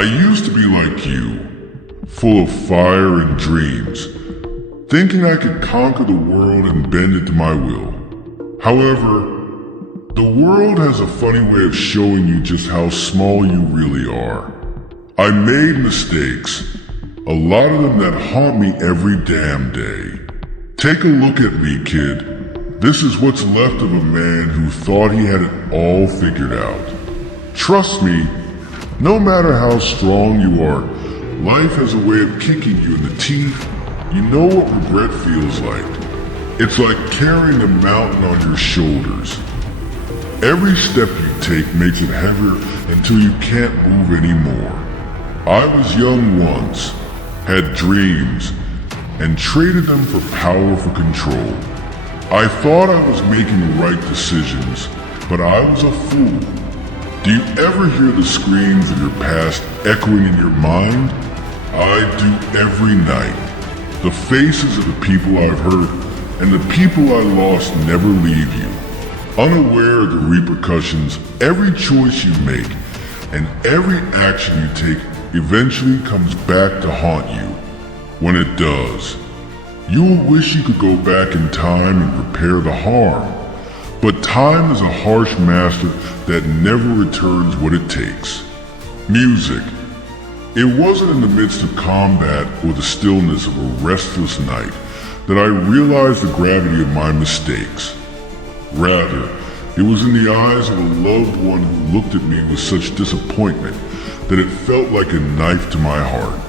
I used to be like you, full of fire and dreams, thinking I could conquer the world and bend it to my will. However, the world has a funny way of showing you just how small you really are. I made mistakes, a lot of them that haunt me every damn day. Take a look at me, kid. This is what's left of a man who thought he had it all figured out. Trust me, no matter how strong you are, life has a way of kicking you in the teeth. You know what regret feels like. It's like carrying a mountain on your shoulders. Every step you take makes it heavier until you can't move anymore. I was young once, had dreams, and traded them for power for control. I thought I was making the right decisions, but I was a fool. Do you ever hear the screams of your past echoing in your mind? I do every night. The faces of the people I've hurt and the people I lost never leave you. Unaware of the repercussions, every choice you make and every action you take eventually comes back to haunt you. When it does, you will wish you could go back in time and repair the harm. But time is a harsh master that never returns what it takes. Music. It wasn't in the midst of combat or the stillness of a restless night that I realized the gravity of my mistakes. Rather, it was in the eyes of a loved one who looked at me with such disappointment that it felt like a knife to my heart.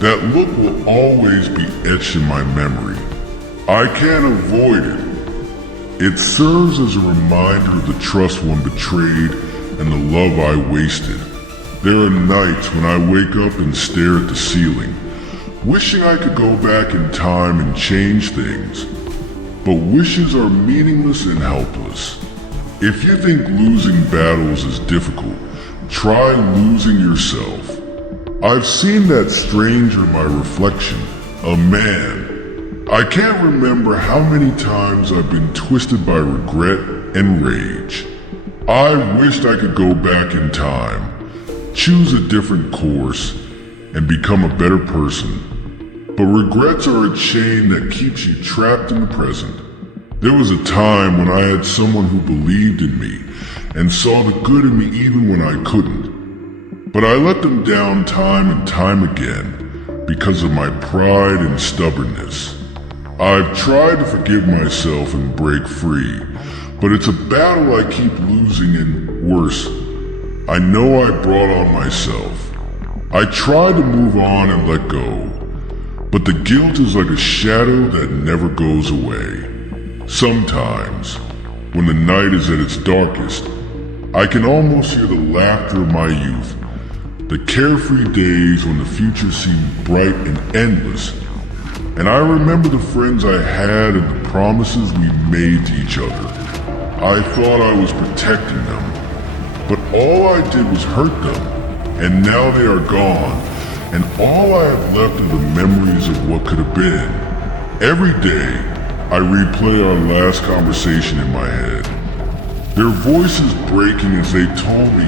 That look will always be etched in my memory. I can't avoid it. It serves as a reminder of the trust one betrayed and the love I wasted. There are nights when I wake up and stare at the ceiling, wishing I could go back in time and change things. But wishes are meaningless and helpless. If you think losing battles is difficult, try losing yourself. I've seen that stranger in my reflection, a man. I can't remember how many times I've been twisted by regret and rage. I wished I could go back in time, choose a different course, and become a better person. But regrets are a chain that keeps you trapped in the present. There was a time when I had someone who believed in me and saw the good in me even when I couldn't. But I let them down time and time again because of my pride and stubbornness. I've tried to forgive myself and break free, but it's a battle I keep losing, and worse, I know I brought on myself. I try to move on and let go, but the guilt is like a shadow that never goes away. Sometimes, when the night is at its darkest, I can almost hear the laughter of my youth, the carefree days when the future seemed bright and endless, and I remember the friends I had and the promises we made to each other. I thought I was protecting them, but all I did was hurt them, and now they are gone, and all I have left are the memories of what could have been. Every day, I replay our last conversation in my head. Their voices breaking as they told me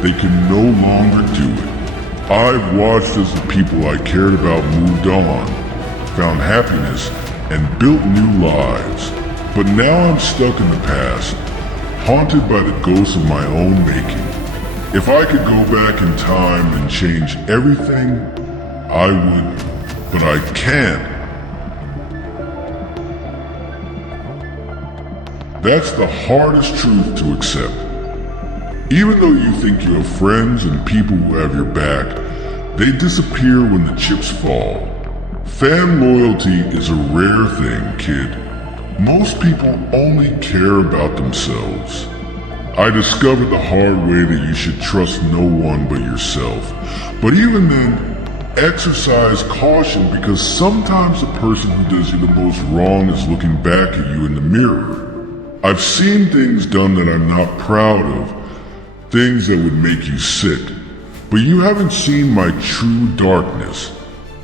they could no longer do it. I've watched as the people I cared about moved on, found happiness, and built new lives. But now I'm stuck in the past, haunted by the ghosts of my own making. If I could go back in time and change everything, I would, but I can't. That's the hardest truth to accept. Even though you think you have friends and people who have your back, they disappear when the chips fall. Fan loyalty is a rare thing, kid. Most people only care about themselves. I discovered the hard way that you should trust no one but yourself. But even then, exercise caution, because sometimes the person who does you the most wrong is looking back at you in the mirror. I've seen things done that I'm not proud of, things that would make you sick, but you haven't seen my true darkness.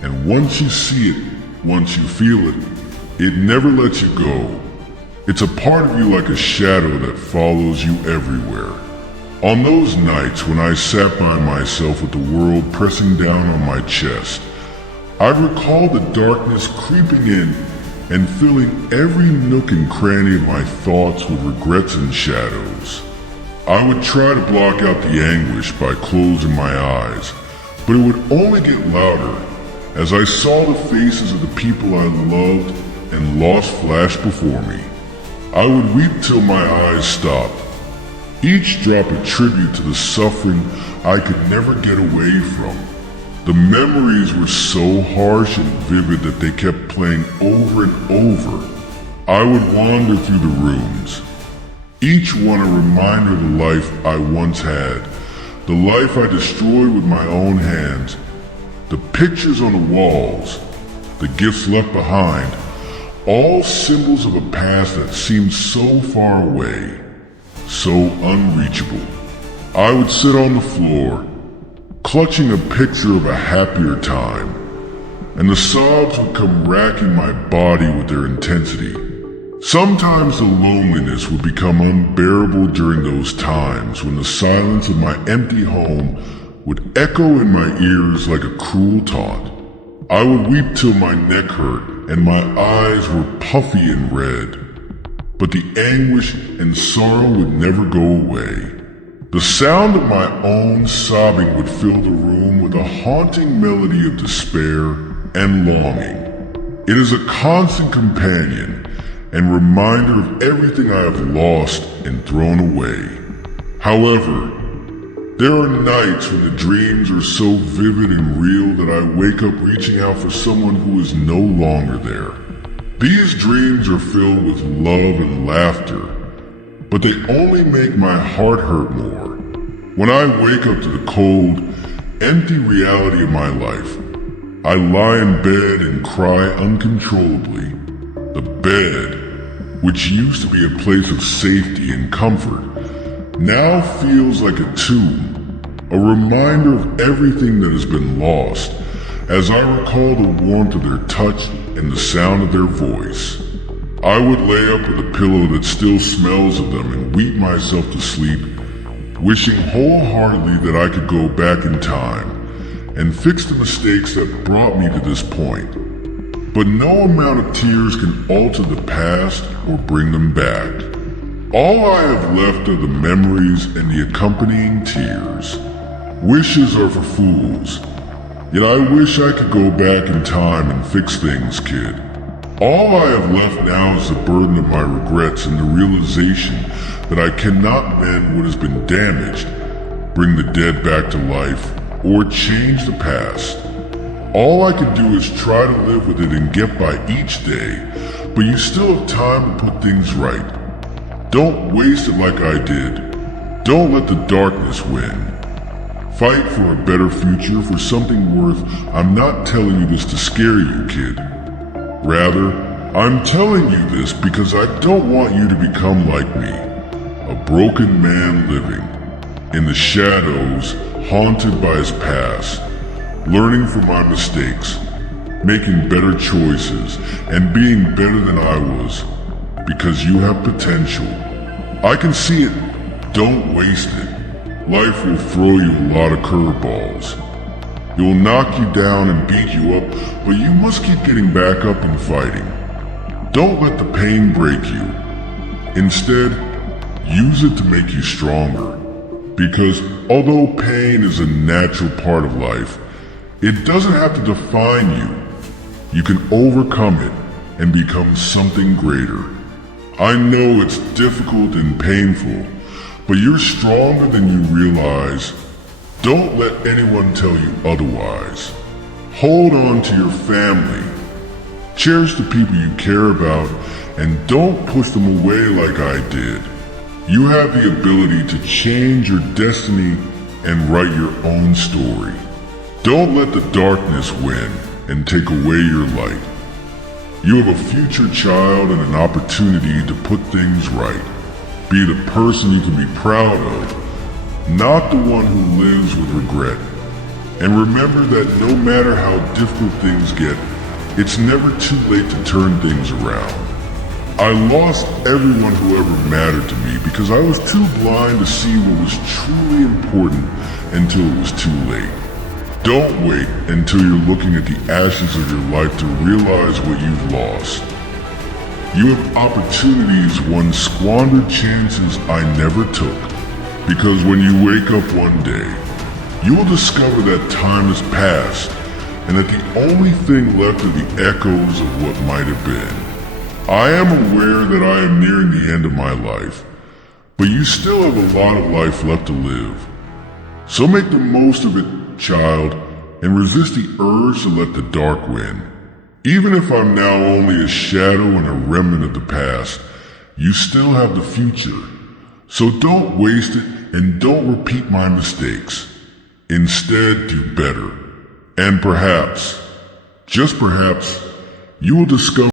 And once you see it, once you feel it, it never lets you go. It's a part of you like a shadow that follows you everywhere. On those nights when I sat by myself with the world pressing down on my chest, I'd recall the darkness creeping in and filling every nook and cranny of my thoughts with regrets and shadows. I would try to block out the anguish by closing my eyes, but it would only get louder as I saw the faces of the people I loved and lost flash before me. I would weep till my eyes stopped, each drop a tribute to the suffering I could never get away from. The memories were so harsh and vivid that they kept playing over and over. I would wander through the rooms, each one a reminder of the life I once had, the life I destroyed with my own hands. The pictures on the walls, the gifts left behind, all symbols of a past that seemed so far away, so unreachable. I would sit on the floor, clutching a picture of a happier time, and the sobs would come racking my body with their intensity. Sometimes the loneliness would become unbearable during those times when the silence of my empty home would echo in my ears like a cruel taunt. I would weep till my neck hurt and my eyes were puffy and red. But the anguish and sorrow would never go away. The sound of my own sobbing would fill the room with a haunting melody of despair and longing. It is a constant companion and reminder of everything I have lost and thrown away. However, there are nights when the dreams are so vivid and real that I wake up reaching out for someone who is no longer there. These dreams are filled with love and laughter, but they only make my heart hurt more. When I wake up to the cold, empty reality of my life, I lie in bed and cry uncontrollably. The bed, which used to be a place of safety and comfort, now feels like a tomb, a reminder of everything that has been lost, as I recall the warmth of their touch and the sound of their voice. I would lay up with a pillow that still smells of them and weep myself to sleep, wishing wholeheartedly that I could go back in time and fix the mistakes that brought me to this point. But no amount of tears can alter the past or bring them back. All I have left are the memories and the accompanying tears. Wishes are for fools, yet I wish I could go back in time and fix things, kid. All I have left now is the burden of my regrets and the realization that I cannot mend what has been damaged, bring the dead back to life, or change the past. All I can do is try to live with it and get by each day, but you still have time to put things right. Don't waste it like I did. Don't let the darkness win. Fight for a better future, for something worth. I'm not telling you this to scare you, kid. Rather, I'm telling you this because I don't want you to become like me, a broken man living in the shadows, haunted by his past, learning from my mistakes, making better choices, and being better than I was, because you have potential. I can see it. Don't waste it. Life will throw you a lot of curveballs. It will knock you down and beat you up, but you must keep getting back up and fighting. Don't let the pain break you. Instead, use it to make you stronger. Because although pain is a natural part of life, it doesn't have to define you. You can overcome it and become something greater. I know it's difficult and painful, but you're stronger than you realize. Don't let anyone tell you otherwise. Hold on to your family. Cherish the people you care about, and don't push them away like I did. You have the ability to change your destiny and write your own story. Don't let the darkness win and take away your light. You have a future child and an opportunity to put things right. Be the person you can be proud of, not the one who lives with regret. And remember that no matter how difficult things get, it's never too late to turn things around. I lost everyone who ever mattered to me because I was too blind to see what was truly important until it was too late. Don't wait until you're looking at the ashes of your life to realize what you've lost. You have opportunities won squandered chances I never took, because when you wake up one day, you will discover that time has passed and that the only thing left are the echoes of what might have been. I am aware that I am nearing the end of my life, but you still have a lot of life left to live. So make the most of it, child, and resist the urge to let the dark win. Even if I'm now only a shadow and a remnant of the past, you still have the future. So don't waste it and don't repeat my mistakes. Instead, do better. And perhaps, just perhaps, you will discover